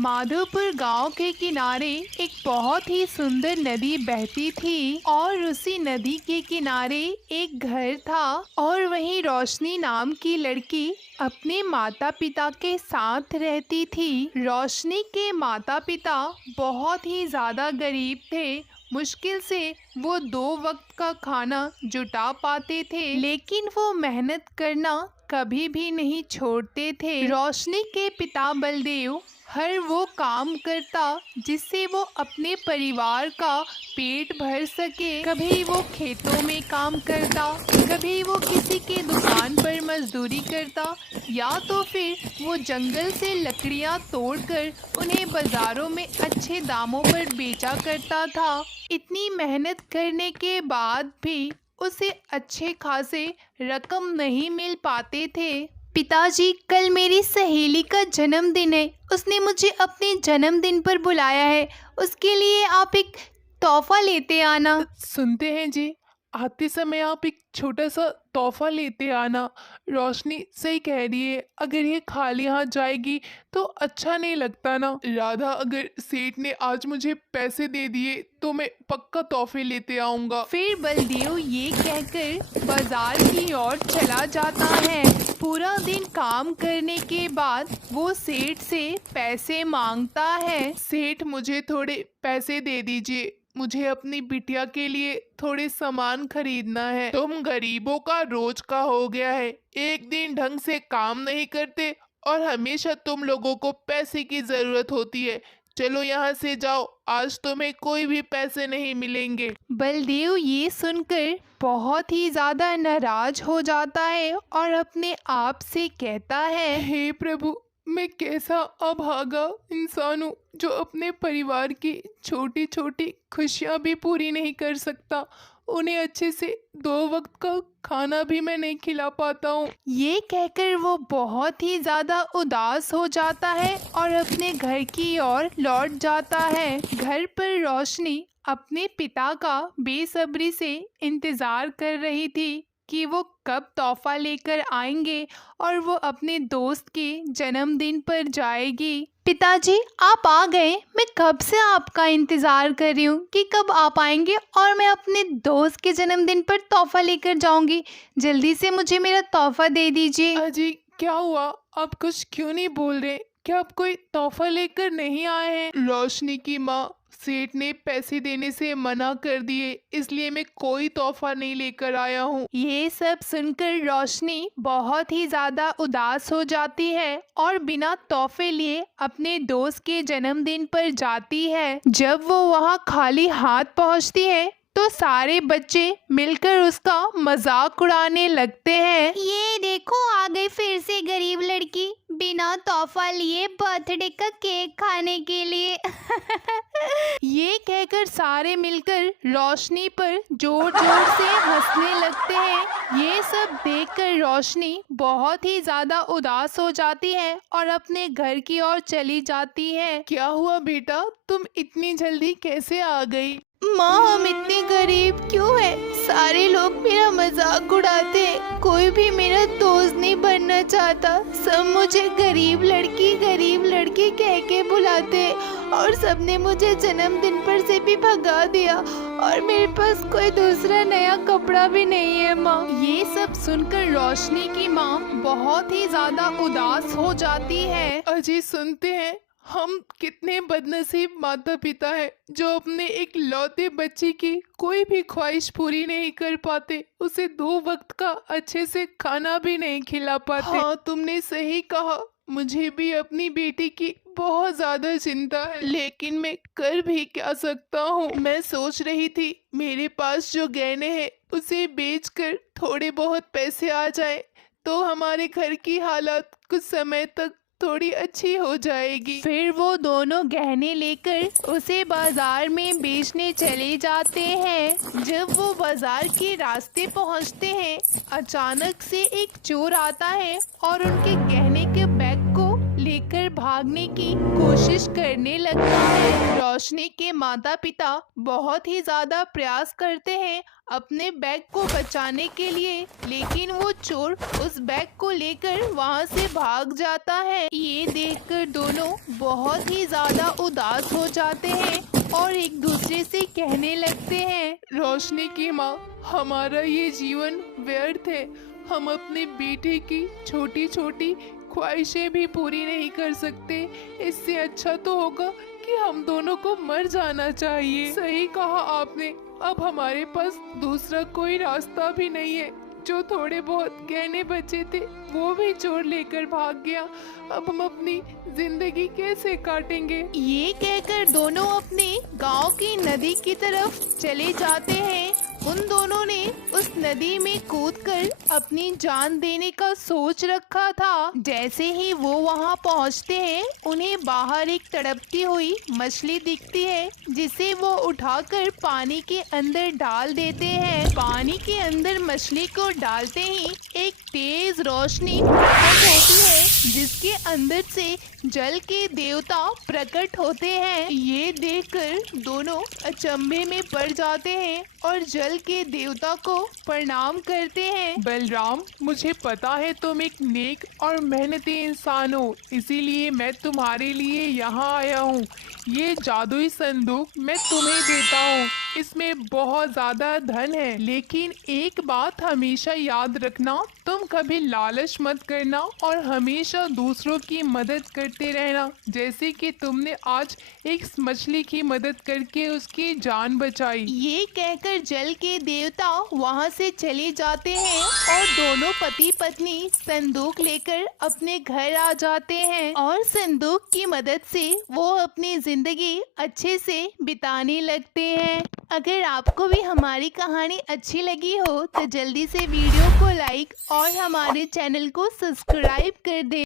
माधोपुर गांव के किनारे एक बहुत ही सुंदर नदी बहती थी और उसी नदी के किनारे एक घर था और वहीं रोशनी नाम की लड़की अपने माता पिता के साथ रहती थी। रोशनी के माता पिता बहुत ही ज़्यादा गरीब थे। मुश्किल से वो 2 वक्त का खाना जुटा पाते थे, लेकिन वो मेहनत करना कभी भी नहीं छोड़ते थे। रोशनी के पिता बलदेव हर वो काम करता जिससे वो अपने परिवार का पेट भर सके। कभी वो खेतों में काम करता, कभी वो किसी के दुकान पर मजदूरी करता, या तो फिर वो जंगल से लकड़ियां तोड़कर उन्हें बाजारों में अच्छे दामों पर बेचा करता था। इतनी मेहनत करने के बाद भी उसे अच्छे खासे रकम नहीं मिल पाते थे। पिताजी, कल मेरी सहेली का जन्मदिन है। उसने मुझे अपने जन्मदिन पर बुलाया है। उसके लिए आप एक तोहफा लेते आना। सुनते हैं जी, आते समय आप एक छोटा सा तोहफा लेते आना। रोशनी सही कह रही है, अगर ये खाली हाथ जाएगी तो अच्छा नहीं लगता ना। राधा, अगर सेठ ने आज मुझे पैसे दे दिए तो मैं पक्का तोहफे लेते आऊँगा। फिर बलदेव ये कहकर बाजार की ओर चला जाता है। पूरा दिन काम करने के बाद वो सेठ से पैसे मांगता है। सेठ, मुझे थोड़े पैसे दे दीजिए, मुझे अपनी बिटिया के लिए थोड़े सामान खरीदना है। तुम गरीबों का रोज का हो गया है, एक दिन ढंग से काम नहीं करते और हमेशा तुम लोगों को पैसे की जरूरत होती है। चलो यहाँ से जाओ, आज तुम्हें कोई भी पैसे नहीं मिलेंगे। बलदेव ये सुनकर बहुत ही ज्यादा नाराज हो जाता है और अपने आप से कहता है, हे प्रभु, मैं कैसा अभागा इंसान हूँ जो अपने परिवार की छोटी छोटी खुशियाँ भी पूरी नहीं कर सकता। उन्हें अच्छे से 2 वक्त का खाना भी मैं नहीं खिला पाता हूँ। ये कहकर वो बहुत ही ज्यादा उदास हो जाता है और अपने घर की ओर लौट जाता है। घर पर रोशनी अपने पिता का बेसब्री से इंतजार कर रही थी कि वो कब तोहफा लेकर आएंगे और वो अपने दोस्त के जन्मदिन पर जाएगी। पिताजी, आप आ गए। मैं कब से आपका इंतजार कर रही हूँ कि कब आप आएंगे और मैं अपने दोस्त के जन्मदिन पर तोहफा लेकर जाऊंगी। जल्दी से मुझे मेरा तोहफा दे दीजिए। अजी, क्या हुआ? आप कुछ क्यों नहीं बोल रहे? क्या आप कोई तोहफा लेकर नहीं आए हैं? रोशनी की माँ, सेठ ने पैसे देने से मना कर दिए, इसलिए मैं कोई तोहफा नहीं लेकर आया हूँ। ये सब सुनकर रोशनी बहुत ही ज्यादा उदास हो जाती है और बिना तोहफे लिए अपने दोस्त के जन्मदिन पर जाती है। जब वो वहाँ खाली हाथ पहुँचती है तो सारे बच्चे मिलकर उसका मजाक उड़ाने लगते हैं। ये देखो, आ गई फिर से गरीब लड़की बिना तोहफा लिए बर्थडे का केक खाने के लिए। ये कहकर सारे मिलकर रोशनी पर जोर जोर से हंसने लगते हैं। ये सब देखकर रोशनी बहुत ही ज्यादा उदास हो जाती है और अपने घर की ओर चली जाती है। क्या हुआ बेटा, तुम इतनी जल्दी कैसे आ गई? माँ, हम इतने गरीब क्यों हैं? सारे लोग मेरा मजाक उड़ाते हैं। कोई भी मेरा दोस्त नहीं बनना चाहता। सब मुझे गरीब लड़की कह के बुलाते हैं और सबने मुझे जन्मदिन पर से भी भगा दिया और मेरे पास कोई दूसरा नया कपड़ा भी नहीं है माँ। ये सब सुनकर रोशनी की माँ बहुत ही ज्यादा उदास हो जाती है। अजी, सुनते हैं, हम कितने बदनसीब माता पिता हैं जो अपने एक लौते बच्चे की कोई भी ख्वाहिश पूरी नहीं कर पाते, उसे 2 वक्त का अच्छे से खाना भी नहीं खिला पाते। हाँ, तुमने सही कहा, मुझे भी अपनी बेटी की बहुत ज्यादा चिंता है, लेकिन मैं कर भी क्या सकता हूँ। मैं सोच रही थी मेरे पास जो गहने हैं उसे बेचकर थोड़े बहुत पैसे आ जाए तो हमारे घर की हालत कुछ समय तक थोड़ी अच्छी हो जाएगी। फिर वो दोनों गहने लेकर उसे बाजार में बेचने चले जाते हैं। जब वो बाजार के रास्ते पहुंचते हैं, अचानक से एक चोर आता है और उनके गहने के बैग को ले लेकर भागने की कोशिश करने लगता है। रोशनी के माता पिता बहुत ही ज्यादा प्रयास करते हैं अपने बैग को बचाने के लिए, लेकिन वो चोर उस बैग को लेकर वहाँ से भाग जाता है। ये देखकर दोनों बहुत ही ज्यादा उदास हो जाते हैं और एक दूसरे से कहने लगते हैं, रोशनी की माँ, हमारा ये जीवन व्यर्थ है। हम अपने बेटे की छोटी छोटी ख्वाहिशें भी पूरी नहीं कर सकते। इससे अच्छा तो होगा कि हम दोनों को मर जाना चाहिए। सही कहा आपने। अब हमारे पास दूसरा कोई रास्ता भी नहीं है। जो थोड़े बहुत गहने बचे थे वो भी चोर लेकर भाग गया। अब हम अपनी जिंदगी कैसे काटेंगे? ये कहकर दोनों अपने गांव की नदी की तरफ चले जाते हैं। उन दोनों ने उस नदी में कूदकर अपनी जान देने का सोच रखा था। जैसे ही वो वहां पहुंचते हैं, उन्हें बाहर एक तड़पती हुई मछली दिखती है, जिसे वो उठाकर पानी के अंदर डाल देते हैं। पानी के अंदर मछली को डालते ही एक तेज रोशनी प्रकट होती है, जिसके अंदर से जल के देवता प्रकट होते हैं। ये देखकर दोनों अचंभे में पड़ जाते हैं और जल के देवता को प्रणाम करते हैं। बलराम, मुझे पता है तुम एक नेक और मेहनती इंसान हो, इसीलिए मैं तुम्हारे लिए यहाँ आया हूँ। ये जादुई संदूक मैं तुम्हें देता हूँ। इसमें बहुत ज्यादा धन है, लेकिन एक बात हमेशा याद रखना, तुम कभी लालच मत करना और हमेशा दूसरों की मदद करते रहना। जैसे कि तुमने आज एक मछली की मदद करके उसकी जान बचाई। ये कहकर जल के देवता वहाँ से चले जाते हैं और दोनों पति पत्नी संदूक लेकर अपने घर आ जाते हैं और संदूक की मदद से वो अपनी जिंदगी अच्छे से बिताने लगते हैं। अगर आपको भी हमारी कहानी अच्छी लगी हो तो जल्दी से वीडियो को लाइक और हमारे चैनल को सब्सक्राइब कर दें।